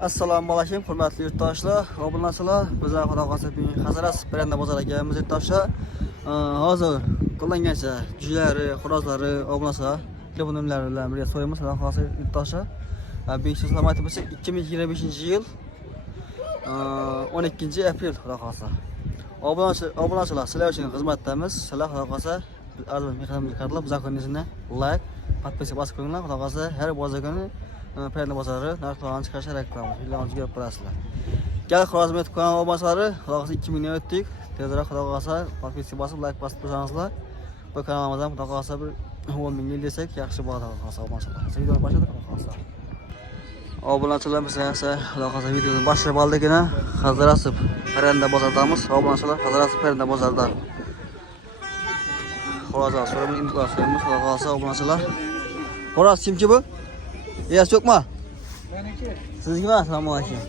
Assalomu alaykum, hurmatli yurtdoshlar, obunachilar. Bizlar Xudo xohlasa Hazaras Peranda bozoriga kelamiz yurtdoshlar. Hozir qo'llangancha juyari, xorozlari, obunachilar telefon nomorlari bilan birga so'yamiz. Xudo xohlasa yurtdoshlar. 5 yil aytib bo'lsa 2025-yil 12 aprel Xudo xohlasa. Obunachilar sizlar uchun xizmatdamiz. Sizlar Xudo xohlasa arzon mehnatimizni qadrlab, bizlar ko'ngilni like, podpiska bosib qo'yinglar. Xudo xohlasa har bozor kuni Peranda bozori narxlarini chiqarish harakat qilamiz. Videomizni ko'rib borasizlar. Gal xorozim etib qo'ygan obunachilar, Xudo xohlasa 2 million o'tdik. Tezroq Xudo xohlasa podpiska bosib, like bosib qo'ysangiz, bu kanalimizdan Xudo xohlasa bir 10 ming yil desak yaxshi bo'ladi Xudo xohlasa obunachilar. Videoni boshladik Xudo xohlasa. Obunachilar biz esa Xudo xohlasa videoni boshlab oldikina Hazaras Peranda bozoridamiz. Obunachilar Hazaras Peranda bozorida. Xorozlar so'raymiz, intiqlasimiz Xudo xohlasa obunachilar. Xo'roz kimki bu? Yes yo'qmi? Meniki. Sizniki mi? Assalomu alaykum.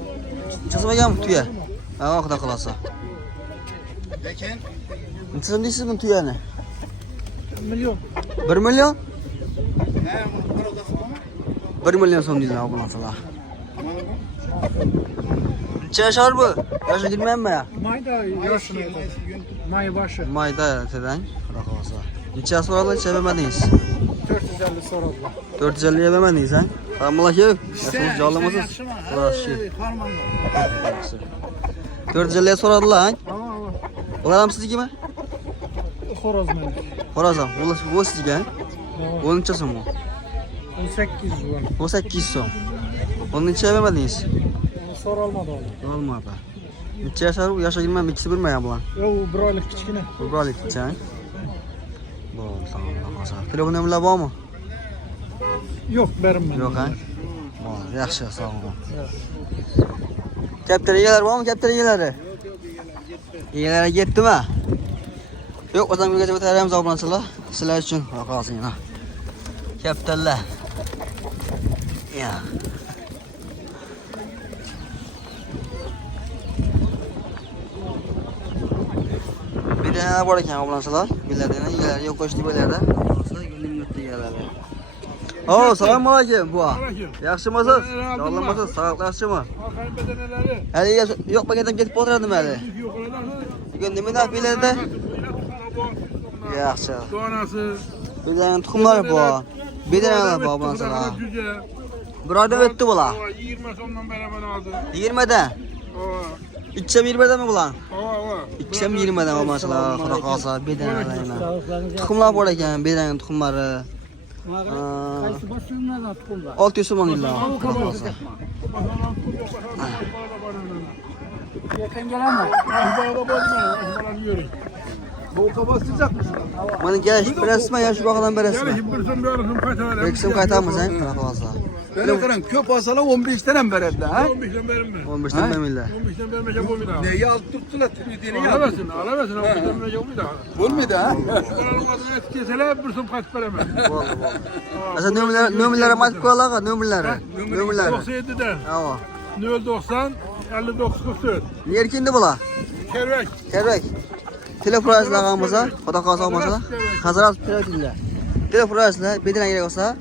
Chizmaganmi tuya? Ha, xudo xolasa. Lekin Necha deysiz bu tuyani? 1 million. 1 million? Ha, xorozasizmi? 1 million so'm deydilar obunachilar. Necha yashar bu? Yoshi bilmayman ya. Mayda yoshini. May boshi. Mayda dedang, xudo xolasa. Necha so'radi, necha bermadingiz? 450 so'radilar. 450 bermadingiz, ha? Assalomu alaykum. Yaxshimisiz, jonlimisiz? Yaxshi. Farmonda. 450 so'radilar, ha? Ha. Ular ham siznikimi? Xoroz meniki. Xo'rozam, bu sizniki, ha? Bu necha so'm bu? 18 won. Bu 800 so'm. Onu necha bermadingiz? So'ralmadi u. Olmadı. Necha yashar u? Yasha bilmem, ikisi bilmayan bulan. Yo, u 1 oylik kichkina. Bu alik necha? Bo'ldi, tamam. Telefon nomerlar bormi? Yo'q, berilmadi. Yo'q, ha? Bo'ldi, yaxshi, sog' bo'ling. Kaptar egalari bormi? Kaptar egalari? Egalari ketdimi? Yo'q, o'zim birgacha o'tiramiz obunachilar. Sizlar uchun qolsin. Kaptarlar. Ya. Bilana bor ekan obunachilar. Biladani egalari yo'q qo'shni bo'ladi. Obunachilar yo'lingizda egalari. Assalomu alaykum buva. Yaxshimisiz? Yollanmasiz, sog'liq yaxshimi? Hali yo'q bo'lgandan ketib o'tirdim hali. Bugun nima deb biladi? Yaxshi. Sonrası Bilan tuxumlar bor. Bedanalar bor obunachilar. Bir oyda o'tdi bular. 20 so'mdan beraber aldı. 20dan. İkişem 20'den mi bulan? Ava. İkişem 20'den obunachilar. Xudo xolsa bedanalarni. Tuxumlar bor ekan, bedan tuxumlari. Qaysi boshlanmadan tuxumlar. 600 so'm deydilar. Xudo xolsa. Yakın gelemez. Ahbaba bozma. Ahbalar yürü. Bu kabas sıcak mısın? Mana gelish bilasizmi, yosh bog'idan bilasizmi? Yani bir so'm yarısın kaçar. Bir so'm qaytamiz, ha? Xudo xolsa. Böyle kırın köp alsalar 15 tane verirler ha. 15'ten verin mi? 15'ten vermeydiler. 15'ten vermeyecek olmuyor. Neyi alt tuttular dediğini ya. Alamazsın, alamazsın. 15'ten vermeyecek olmuyor. Olmadı ha. Şu kanalın adını etkeseler bir so'm kaç veremez. Bo'ldi, bo'ldi. Asa nomerlari aytib qo'yinglar, nomerlari. Nomerlari. 97'den. Ava. 090 59 44. Nerkindi bular? Kervek. Kerak. Telefonlarimizni Xudo xolsa olmasa, Hazaras Peranda. Telefonlar bedana kerak bo'lsa,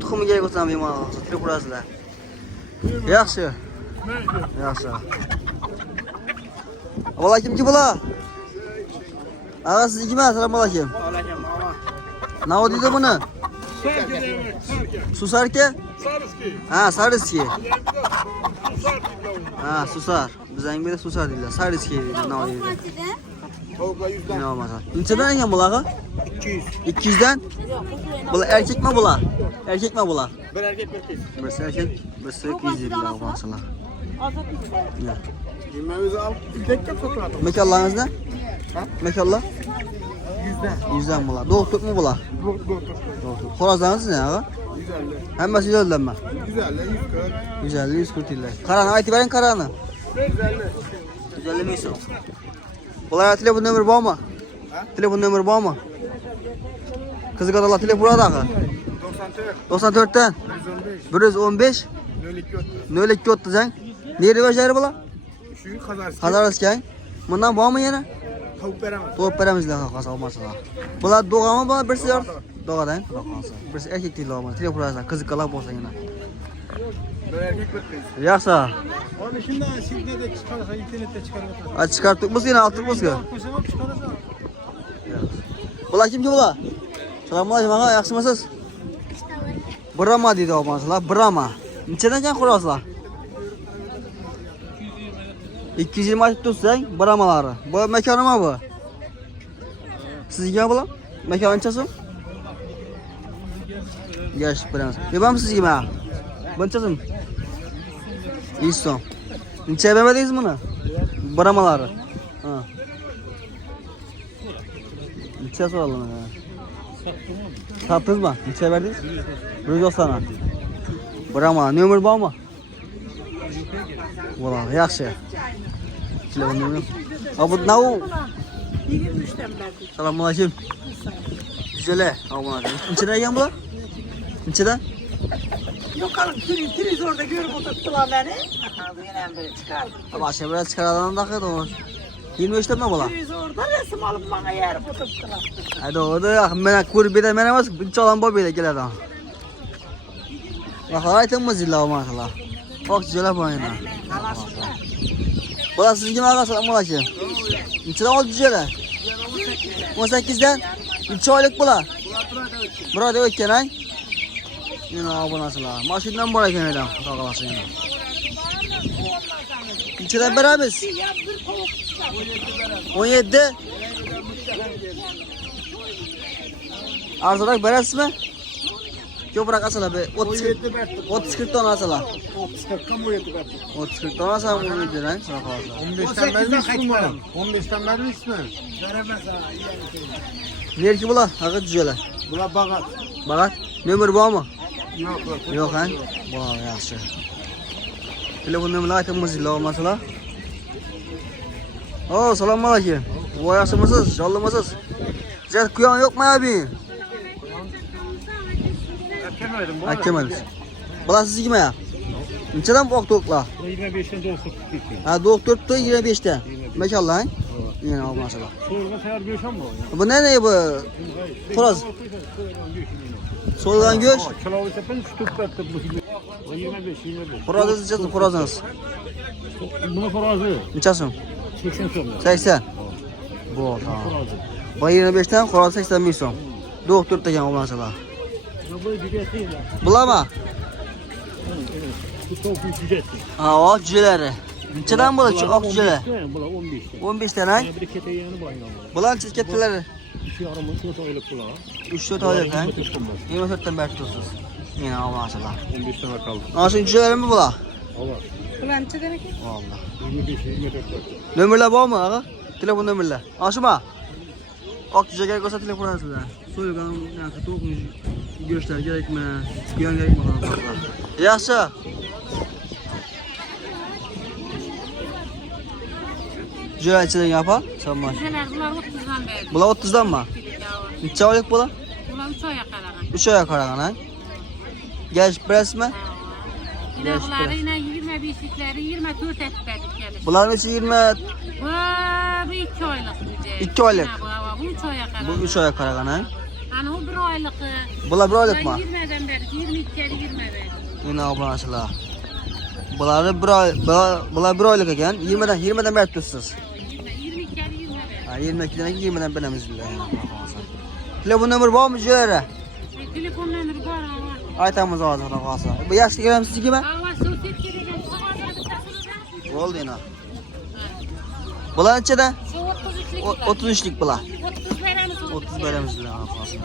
tuxum kerak bo'lsa bemalol telefonlar. Yaxshi. Neyse. Yaxshi. Avval kimki bular? Ağa siznikimi? Assalomu alaykum. Aleyküm. Nima deydi buni? Sarki demek, sarki. Susarki? Sarıski. Ha, Sariski. Susar diyor. Ha, susar. Bizning bir susar deydilar. Sariski deydi. Nima deydi? Tavukla 100'den. Ne olmasa. Nechadan ekan bularga? 200. 200'dan? Bular erkekmi bular? Erkekmi bular? Bir erkek bir kız. Birisi erkek, birisi qiz deydilar obunachilar. Ya. Yemeğimizi al. Tekrar fotoğrafı. Mekanlarınız ne? Ha? Mekanlar? 100'den. 100'dan bular. Doğrultuk mu bular? Dur. Xorazlarınız ne ağa? 150. Hemmesi 150'den mi? 150, 140. 150, 140 deydiler. Karanı aytib bering karanı. 150. 150 miysin? Bular telefon nömrü var mı? Ha? Telefon nömrü var mı? Kızı kadar telefon var da. 94. 94'ten 115 02. 02 o'tdi sen. Nerede başarı bular? Şu kazarsın. Hazarskan. Bundan var mı yana? Tavuk veremez. Doğup veremezler kalkasa olmazsa. Bular doğama bular birisi yok. Doğadan. Birisi erkek değil ama. Telefon arasında kızı kalak olsa yana. Bir erkek götürüyoruz. Yaxshi. Onu şimdi Sidney'de çıkarsa internette çıkarıp atar. Ha çıkarttık mı yine altık mı? Koşamam çıkarırsa. Bular kim bular? Assalomu alaykum, yaxshimisiz? Brahma deydi omonlar, Brahma. Nechadan ekan qo'rasizlar? 220 aytib tursang, Brahmalari. Bu makon nima bu? Sizga bular? Makon necha so'm? Yash bilamiz. Nima sizga ma? Buncha so'm? 100 so'm. Necha bermadingiz buni? Brahmalari. Ha. Necha so'raldim mana. Sattınız mı? Neçe verdiniz? 190'a. Brahma, nömür var mı? Valla, yaxşı. Telefon nömrü. Abi ne o? 23'ten verdik. Selamünaleyküm. Güzele. Abi neçeden yiyen bu? Neçeden? Yok alın priz orada görüp oturttular beni. Yine böyle çıkardım. Abi aşağı biraz çıkaralım da kadar olur. 23'ten mi bu? Priz orada resim alıp bana yerip oturttular. Hadi o da ben kurbide menemez. Bir çalan babıyla gel adam. Bak aytın mı zilla maşallah. Bak güzel bu yana. Bula siz kime ağasın ama ki? Neçeden oldu güzel? 18'den 3 aylık bula. Burada ötken ay. Yine abi nasıl ha? Maşinden bura eken adam. Kakalasın yana. Neçeden beraberiz? 17. Arzurak beraberiz mi? Yok bırak asala be. 30-40 tane asala. 30-40'dan bu yetti berdi. 30-40 tane asala bunu ödüyor lan. Sana kalırsa. 15'ten verdi ismi var. 15'ten verdi ismi. Yer ki bula? Hakkı düzele. Buna bakat. Bakat. Nömür var mı? Yok yok. Yok han. Vay yaxşı. Telefon nömrünü aytımız illa olmasala. Oo selam aleyküm. Vay yaxshimisiz? Jonlimisiz? Siz kuyon yok mu abi? Kelmadingiz. Bular siz kime ya? Nechadan bu doktorlar? 25'ten doktor. Ha doktorda 25'te. Maşallah. Yine al maşallah. Soğurga sayar göçen mi? Bu ne bu? Xo'roz. So'lgan go'sht. Kilovu tepen tutup berdi bu. 25. Xo'rozingiz necha xo'rozingiz? Bunu forazı. Necha so'm? 80 so'm. 80. Bu tamam. Bu 25'ten xo'roz 80 ming so'm. Doktor degan maşallah. Bu cücesi. Bulama. Bu tavuk cücesi. Ha o cüceleri. Nechadan bo'ladi shu oq cüceler? Bular 15'ten. 15 tane. Bir kete yanı bayram. Bular ketdilar. 2,5 oylık bular. 3-4 oylik ha. 24 dan beri tutursiz. Yine al maşallah. 15 tane kaldı. Ana şu cüceler mi bular? Allah. Ulan ne demek? Vallahi. 25, 24. Nömürler var mı ağa? Telefon nömürler. Aşıma. Ak cüce gerek olsa telefon arasınlar. Soyulgan yani tavuk göçler gerek mi? Kuyan gerek mi falan. Yaxşı. Cüceler içinden yapar. Tamam. Güzeler bular 30'dan beri. Bular 30'dan mı? Neçe aylık bular? Bular 3 aya qaragan. 3 aya qaragan ha. Geliş biraz mı? Yine bunları yine 25'likleri 24 etib berdik gelir. Bunların içi 20 Bu 2 aylık güzel. 2 aylık. Bu 3 aya qaragan. bu 3 aya qaragan ha. Hani o 1 aylık. Bular 1 aylık mı? 20'den beri 22'ye 20 verdik. Yine abonasılar. Bular 1 aylık ekan. 20'den beri tutsiz. 22'ye 20 verdik. Ha 22'den 20'den bilamiz billahi. Telefon nömrü var mı cücelere? Telefon nömrü var ama. Aytamiz hozir xudo qolsa. Bu yaxshi kelam sizga mi? Hava so'zib kerak. Bo'ldi yana. Bular nechada? Şu 33'lik. 33'lik bular. 30 veremiz. 30 beramiz billahi xudo qolsa.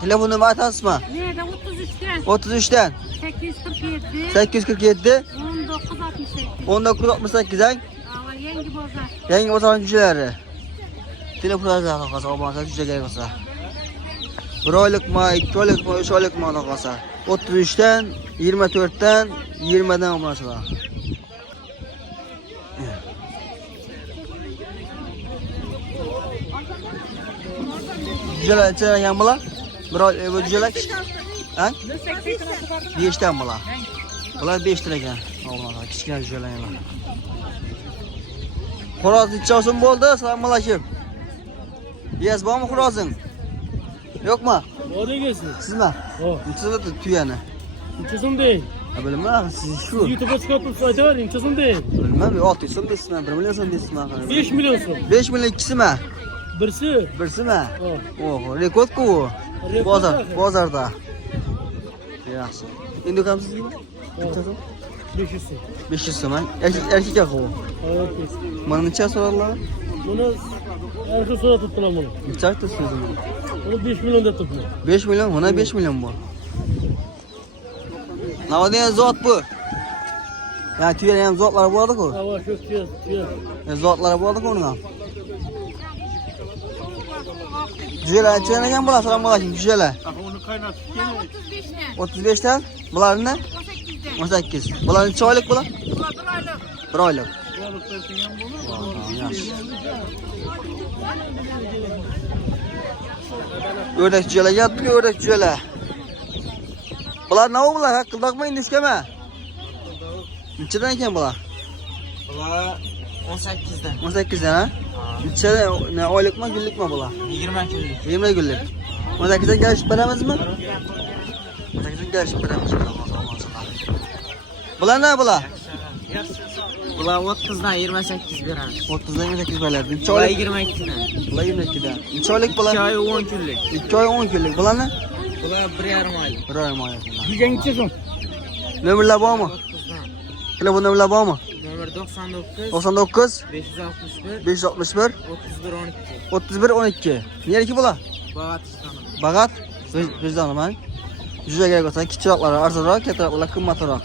Telefon nömrü aytasizmi? Nerede 33'ten? 33'ten 847 847 1968. 1968 ang Hava yengi bozar. yangi bozorning cüceleri. Telefon arasida xudo qolsa abonasiz cüce gerek olsa. 1 oylikmi, 2 oylikmi, 3 oylikmi xudo qolsa. 33'ten 24'ten 20'den abonasilar. Cüceler nechadan ekan bular? Bu cüceler ha? 5'ten bular. Bular 5 dan ekan. Abonasilar kichkina cüceler yana. Xo'roz necha so'm bo'ldi? Assalomu alaykum. Yes, bormi xo'rozing? Yo'qmi? O da gelsin. Sizmi? O. Necha so'm tuyani? 300 değil. Bilmem siz şu. YouTube'a çıkartıp aytavering, necha değil. Bilmem 600 so'm deysizmi, 1 million so'm deysizmi? 5 million so'm. 5 million ikisimi? Birsi. Birsimi? Ha. Oho, rekord-ku u. Rekord. Bozorda. Yaxshi. Endi ham sizga? Necha so'm? 500 so'm. 500 so'm. Erkak ku. Erkek. Mana necha so'radilar? Buni erkak so'ratibdilar buni. Necha aytasiz buni? Buni 5 million deb turibman. 5 million, buna 5 million bu. Navadan zot bu. Ya tüyler ham zotlar bo'ladi-ku. Hava shu tuya. Zotlar bo'ladi-ku undan. Cüceler çöğüne ekan bular, assalomu alaykum cüceler. Onu kaynatib keling. 35 35 dan. dan. Bular ne? 18 dan. 18. Bular necha oylik bular? Bular 1 oylik. 1 oylik. Yaxshi. Ördek cüceler yatdı, ördek cüceler. Bular ne o bular? Hakkıldakmayın düşkeme. Neçeden ekan bular? Bular 18'den. 18'den ha? Neçe ne oylik mi, günlük mü bular? 20 günlük. 20 günlük. 18'den gelişip veremez mi? 18'den gelişip veremez mi? Bular ne bular? Bular 30'dan 28 beramiz. 30'dan 28 verlerdi. Neçe Bular oylik? 22'den. Bular 22'den. Neçe oylik bular? 2 ay 10 günlük. 2 ay 10 günlük. Bular ne? Bular 1,5 aylık. 1 ay mı bunlar? Yiyecek necha so'm? Nömerler var mı? 30'dan. Telefon nömerler var mı? Numara 99 99 561 561 31 12. 31 12. Nereki bular? Bağat istanım. Bagat. Vicdanım ha. Yüze gerek olsa kiçiraklar arzarak, ketaraklar kımmatırak.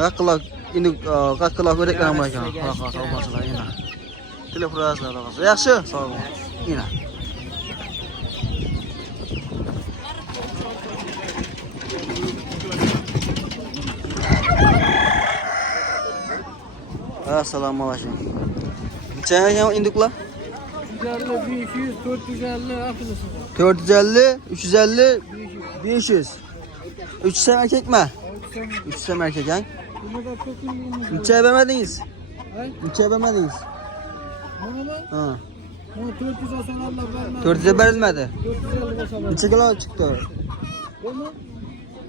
Kakılar, indi kakılar ödekler var ekan. Kakılar olmasılar yine. Telefon arasında olsa. Yaxşı, sağ olun. Yine. Assalomu alaykum. Necha ekan induklar? 350, 500, 450 afilasiz. 450, 350, 500. 3 hem erkek mi? 3 hem erkek ha? Buna da çok iyi olmuş. Neçeye vermediniz? Hay? Neçeye vermediniz? Buna mı? Ha. Buna 400 olsan Allah vermez. 400'e verilmedi. 450 olsa vermez. Neçe kilo çıktı? Bu mu?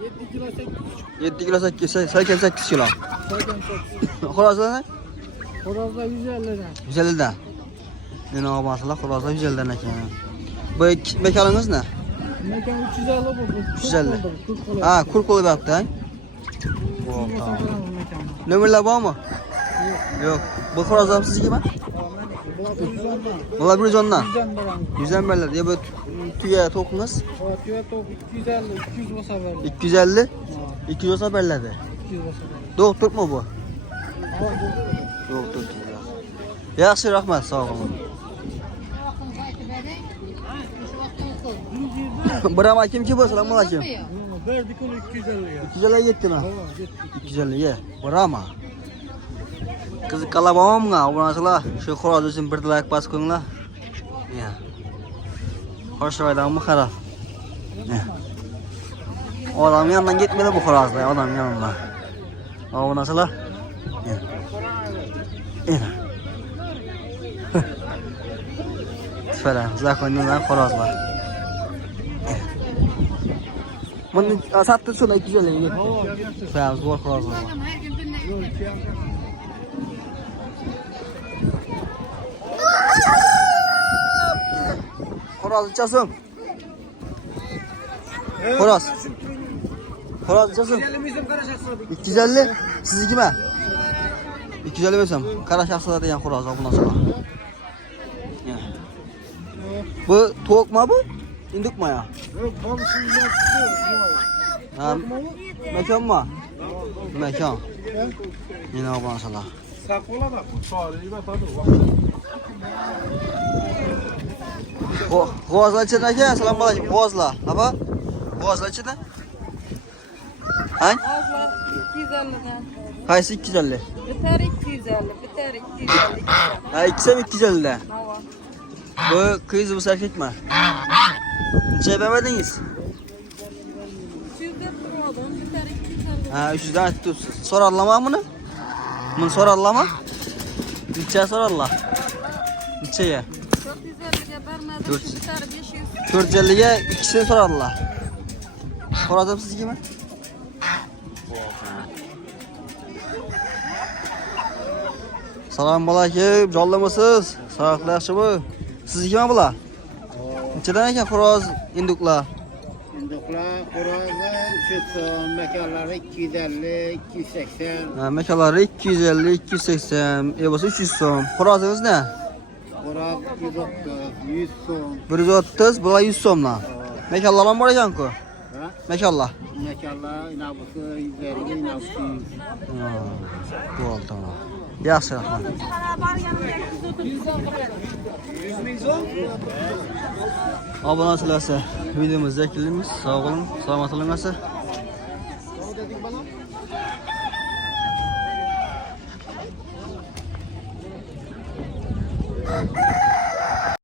7 kilo 8. 7 kilo 8, 8 kilo. Saydan 8. Horozlar ne? Horozda 150'den. 150'den. Yine o maşallah horozlar 150'den ekan. Bu mekanınız ne? Mekan 350 buldu. 350. Ha, kurkulu bir hafta. Nömerler var mı? Yok. Bu horozlar siz gibi mi? Valla 110'dan. 100'den verler. Ya böyle tüye tokunuz? Tüye tok 250, 200 olsa verdi. 250, 200 olsa verlerdi. 200 olsa verdi. Doktor mu bu? Doktor. Yaxşı, rahmat, sağ olun. Burama kim ki bu? Selamun aleyküm. Verdik onu 250 ya. 250 yetti mi? Tamam gitti. 250 ye. Burama. Kızı kalabamam mı? Burasıla şu horoz için bir dilek bas koyunla. Ya. Hoş aydan mı harap? Ya. Adam yanından gitmedi bu horozla, adam yanından. O nasıl? Ya. Ya. Tüfele, zakonundan horozlar. Bunu sattı şuna 250 ye. Tamam, zor horozlar. Her gün dinle. Horoz içasın. Horoz. Horoz içasın. 250. Siz kime? 250 versem. Kara şahsıda diyen horoz bundan sonra. Bu tavuk mu bu? İndük mü ya? Yok, komşumuz Ha, mekan mı? Mekan. Yine o bana sana. Sakola da bu tarihi bak hadi. Boğazla içine gel. Selamun aleyküm. Boğazla. Hava? Boğazla içine. Hangi? Azla 250'den. Kayısı 250. Biter 250, biter 250. Ha, ikisi mi 250'de? Hava. Bu kız bu erkek mi? Neçeye vermediniz? 200'de durmadan biter 250. Ha, 300'den tutuyorsun. Sorarlama bunu? Bunu sorarlama? Neçeye sorarla? Neçeye? 450'ye vermeden 400. biter 500. 450'ye ikisini sorarlar. Horazım siz kimi? Assalomu alaykum, jonlamisiz? Sog'liqlar yaxshimi? Sizniki nima bular? Nechadan ekan xo'roz, induklar? Induklar, xo'rozi 300 so'm, mekanlari 250, 280. Mekalari 250, 280, bo'lsa 300 so'm. Xo'rozingiz ne? Xo'roz 130, 100 so'm. 130, bular 100 so'mdan. Mekallar ham bor ekan-ku. Ha? Mekallar. Mekanlar inabusi 150, inabusi 100. Bo'ldi, tamam. Yaxshi, rahmat. Obunachilar, videomizni yakunlaymiz. Sog' bo'ling, salomat bo'linglar.